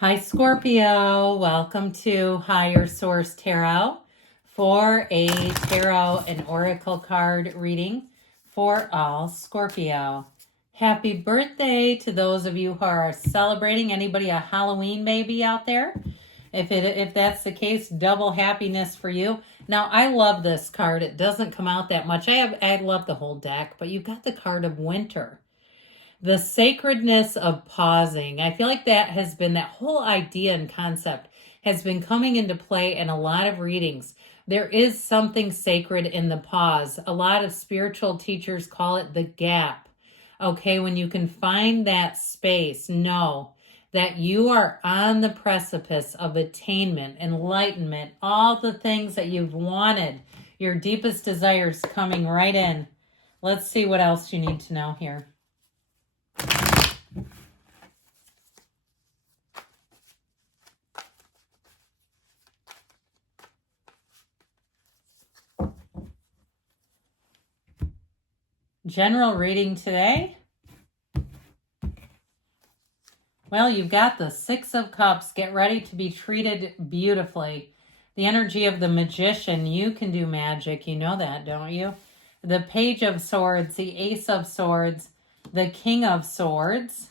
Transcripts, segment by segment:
Hi, Scorpio. Welcome to Higher Source Tarot for a tarot and oracle card reading for all Scorpio. Happy birthday to those of you who are celebrating. Anybody a Halloween baby out there? If that's the case, double happiness for you. Now, I love this card. It doesn't come out that much. I love the whole deck, but you've got the card of winter. The sacredness of pausing. I feel like that whole idea and concept has been coming into play in a lot of readings. There is something sacred in the pause. A lot of spiritual teachers call it the gap. Okay, when you can find that space, know that you are on the precipice of attainment, enlightenment, all the things that you've wanted, your deepest desires coming right in. Let's see what else you need to know here. General reading today. Well, you've got the Six of Cups. Get ready to be treated beautifully. The energy of the Magician. You can do magic. You know that, don't you? The Page of Swords, the Ace of Swords, the King of Swords,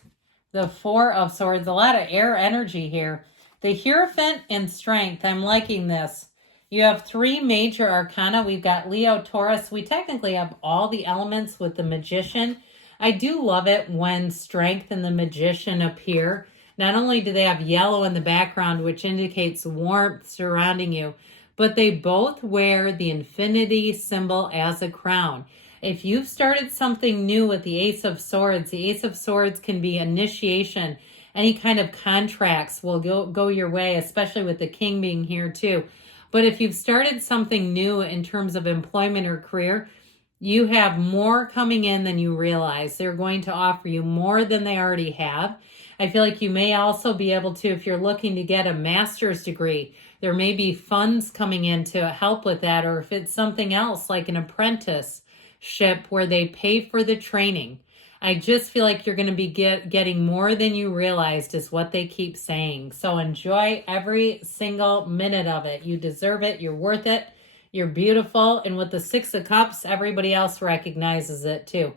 the Four of Swords. A lot of air energy here. The Hierophant and Strength. I'm liking this. You have three major arcana. We've got Leo, Taurus. We technically have all the elements with the Magician. I do love it when Strength and the Magician appear. Not only do they have yellow in the background, which indicates warmth surrounding you, but they both wear the infinity symbol as a crown. If you've started something new with the Ace of Swords can be initiation. Any kind of contracts will go your way, especially with the King being here too. But if you've started something new in terms of employment or career, you have more coming in than you realize. They're going to offer you more than they already have. I feel like you may also be able to, if you're looking to get a master's degree, there may be funds coming in to help with that. Or if it's something else like an apprenticeship where they pay for the training. I just feel like you're going to be getting more than you realized is what they keep saying. So enjoy every single minute of it. You deserve it. You're worth it. You're beautiful. And with the Six of Cups, everybody else recognizes it too.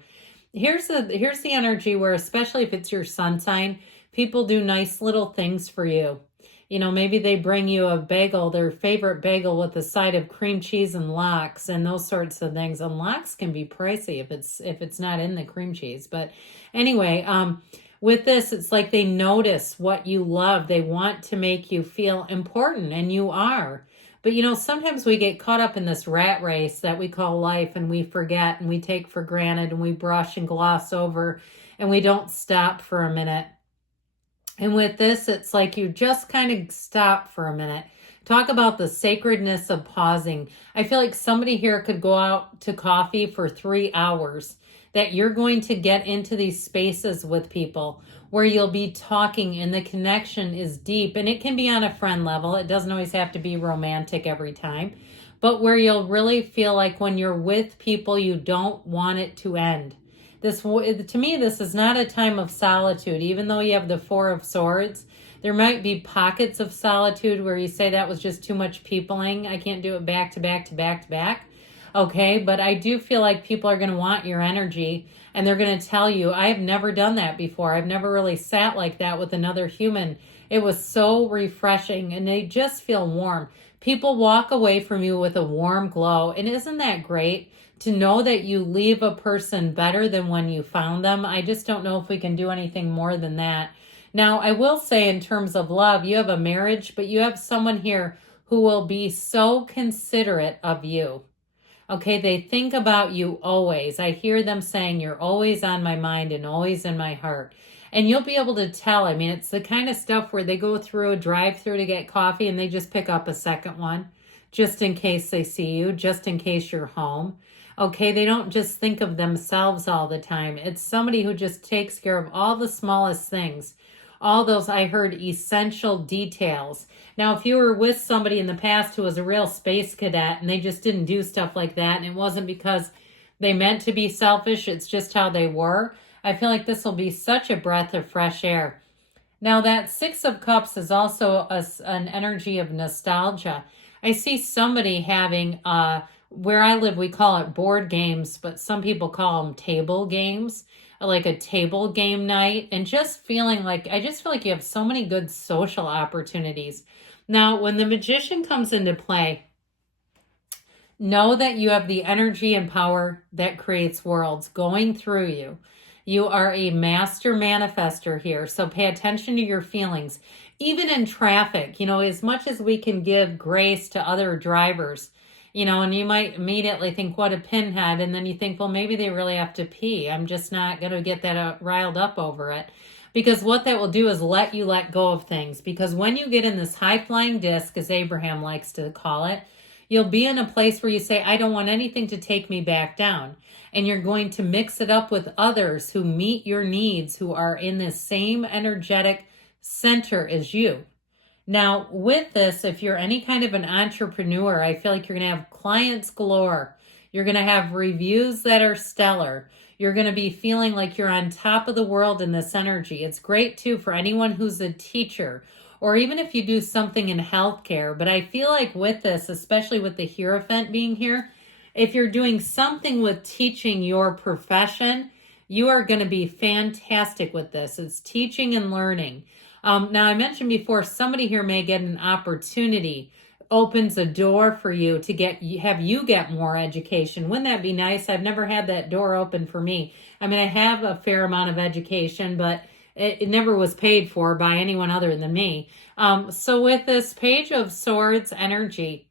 Here's the energy where, especially if it's your sun sign, people do nice little things for you. You know, maybe they bring you a bagel, their favorite bagel with a side of cream cheese and lox and those sorts of things. And lox can be pricey if it's not in the cream cheese. But anyway, with this, it's like they notice what you love. They want to make you feel important, and you are. But, you know, sometimes we get caught up in this rat race that we call life, and we forget and we take for granted and we brush and gloss over and we don't stop for a minute. And with this, it's like you just kind of stop for a minute. Talk about the sacredness of pausing. I feel like somebody here could go out to coffee for 3 hours, that you're going to get into these spaces with people where you'll be talking and the connection is deep. And it can be on a friend level. It doesn't always have to be romantic every time. But where you'll really feel like when you're with people, you don't want it to end. To me, this is not a time of solitude. Even though you have the Four of Swords, there might be pockets of solitude where you say that was just too much peopling. I can't do it back to back to back to back. Okay, but I do feel like people are going to want your energy, and they're going to tell you, I've never done that before. I've never really sat like that with another human. It was so refreshing, and they just feel warm. People walk away from you with a warm glow, and isn't that great? To know that you leave a person better than when you found them. I just don't know if we can do anything more than that. Now, I will say in terms of love, you have a marriage, but you have someone here who will be so considerate of you. Okay, they think about you always. I hear them saying, you're always on my mind and always in my heart. And you'll be able to tell. I mean, it's the kind of stuff where they go through a drive-through to get coffee and they just pick up a second one just in case they see you, just in case you're home. Okay, they don't just think of themselves all the time. It's somebody who just takes care of all the smallest things. All those, I heard, essential details. Now, if you were with somebody in the past who was a real space cadet and they just didn't do stuff like that, and it wasn't because they meant to be selfish, it's just how they were, I feel like this will be such a breath of fresh air. Now that Six of Cups is also an energy of nostalgia. I see somebody having, where I live, we call it board games, but some people call them table games, like a table game night, and just feeling like, I just feel like you have so many good social opportunities. Now, when the Magician comes into play, know that you have the energy and power that creates worlds going through you. You are a master manifester here, so pay attention to your feelings. Even in traffic, as much as we can give grace to other drivers, and you might immediately think, what a pinhead, and then you think, well, maybe they really have to pee. I'm just not going to get that riled up over it. Because what that will do is let you let go of things. Because when you get in this high-flying disc, as Abraham likes to call it, you'll be in a place where you say, I don't want anything to take me back down. And you're going to mix it up with others who meet your needs, who are in the same energetic center as you. Now, with this, if you're any kind of an entrepreneur, I feel like you're going to have clients galore. You're going to have reviews that are stellar. You're going to be feeling like you're on top of the world in this energy. It's great, too, for anyone who's a teacher, or even if you do something in healthcare. But I feel like with this, especially with the Hierophant being here, if you're doing something with teaching your profession, you are going to be fantastic with this. It's teaching and learning. Now, I mentioned before, somebody here may get an opportunity, opens a door for you to have you get more education. Wouldn't that be nice? I've never had that door open for me. I mean, I have a fair amount of education, but it never was paid for by anyone other than me. So with this Page of Swords energy,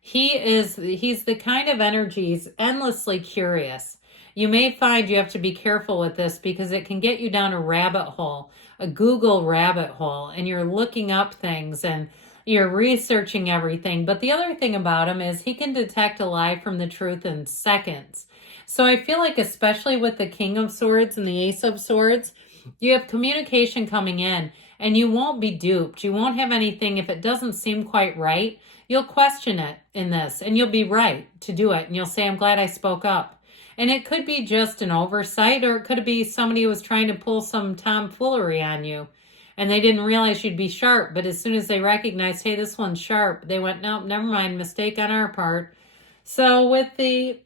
he's the kind of energy, he's endlessly curious. You may find you have to be careful with this because it can get you down a rabbit hole, a Google rabbit hole, and you're looking up things and you're researching everything. But the other thing about him is he can detect a lie from the truth in seconds. So I feel like especially with the King of Swords and the Ace of Swords, you have communication coming in and you won't be duped. You won't have anything, if it doesn't seem quite right, you'll question it in this and you'll be right to do it. And you'll say, I'm glad I spoke up. And it could be just an oversight, or it could be somebody who was trying to pull some tomfoolery on you and they didn't realize you'd be sharp. But as soon as they recognized, hey, this one's sharp, they went, nope, never mind, mistake on our part. So with the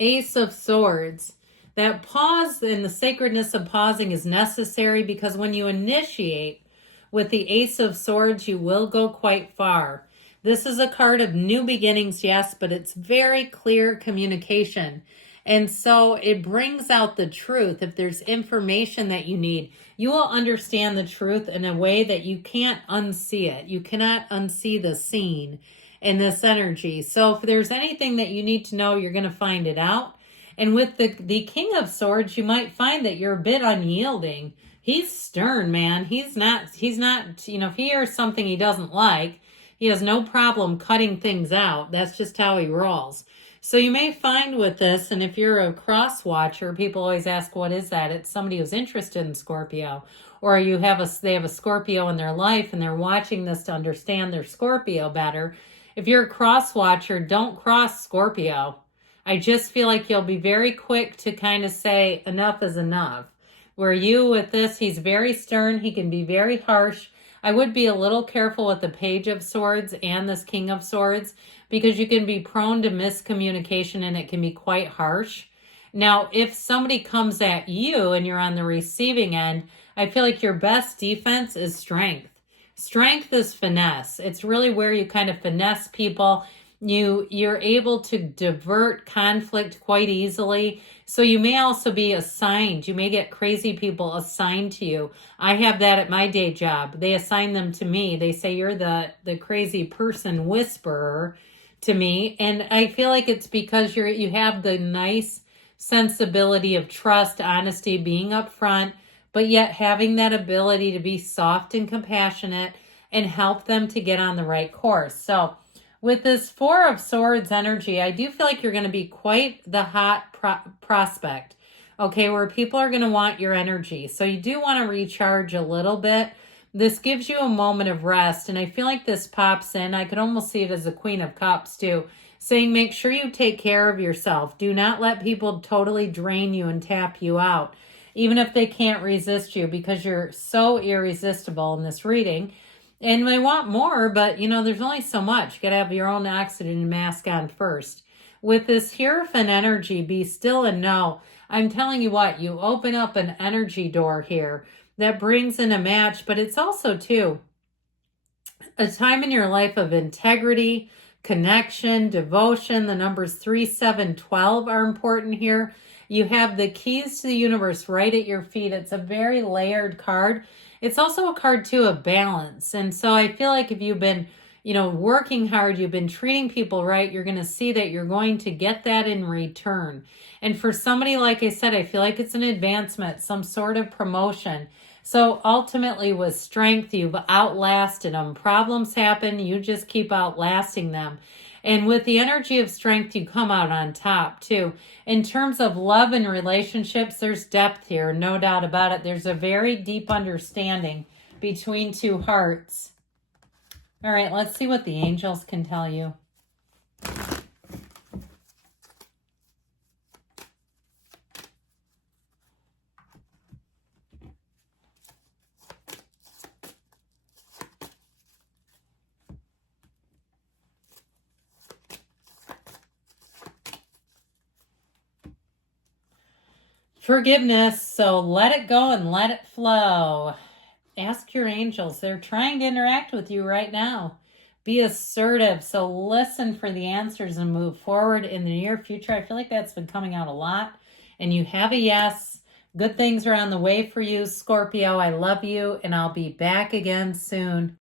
Ace of Swords, that pause and the sacredness of pausing is necessary, because when you initiate with the Ace of Swords, you will go quite far. This is a card of new beginnings, yes, but it's very clear communication. And so it brings out the truth. If there's information that you need, you will understand the truth in a way that you can't unsee it. You cannot unsee the scene in this energy. So if there's anything that you need to know, you're going to find it out. And with the King of Swords, you might find that you're a bit unyielding. He's stern, man. He's not, if he hears something he doesn't like, he has no problem cutting things out. That's just how he rolls. So you may find with this, and if you're a cross watcher, people always ask, what is that? It's somebody who's interested in Scorpio. Or they have a Scorpio in their life and they're watching this to understand their Scorpio better. If you're a cross watcher, don't cross Scorpio. I just feel like you'll be very quick to kind of say enough is enough. Where you with this, he's very stern. He can be very harsh. I would be a little careful with the Page of Swords and this King of Swords, because you can be prone to miscommunication and it can be quite harsh. Now, if somebody comes at you and you're on the receiving end, I feel like your best defense is strength. Strength is finesse. It's really where you kind of finesse people. You're able to divert conflict quite easily. So you may also be assigned. You may get crazy people assigned to you. I have that at my day job. They assign them to me. They say, you're the crazy person whisperer to me. And I feel like it's because you have the nice sensibility of trust, honesty, being upfront, but yet having that ability to be soft and compassionate and help them to get on the right course. So with this Four of Swords energy, I do feel like you're going to be quite the hot prospect, okay, where people are going to want your energy. So you do want to recharge a little bit. This gives you a moment of rest, and I feel like this pops in. I could almost see it as a Queen of Cups too, saying make sure you take care of yourself. Do not let people totally drain you and tap you out. even if they can't resist you, because you're so irresistible in this reading. And they want more, but there's only so much. You got to have your own oxygen mask on first. With this Hierophant energy, be still and know. I'm telling you what, you open up an energy door here that brings in a match, but it's also, too, a time in your life of integrity, connection, devotion. The numbers 3, 7, 12 are important here. You have the keys to the universe right at your feet. It's a very layered card. It's also a card, too, of balance. And so I feel like if you've been, working hard, you've been treating people right, you're going to see that you're going to get that in return. And for somebody, like I said, I feel like it's an advancement, some sort of promotion. So ultimately with strength, you've outlasted them. Problems happen, you just keep outlasting them. And with the energy of strength, you come out on top too. In terms of love and relationships, there's depth here, no doubt about it. There's a very deep understanding between two hearts. All right, let's see what the angels can tell you. Forgiveness, so let it go and let it flow. Ask your angels. They're trying to interact with you right now. Be assertive, so listen for the answers and move forward in the near future. I feel like that's been coming out a lot. And you have a yes. Good things are on the way for you, Scorpio. I love you, and I'll be back again soon.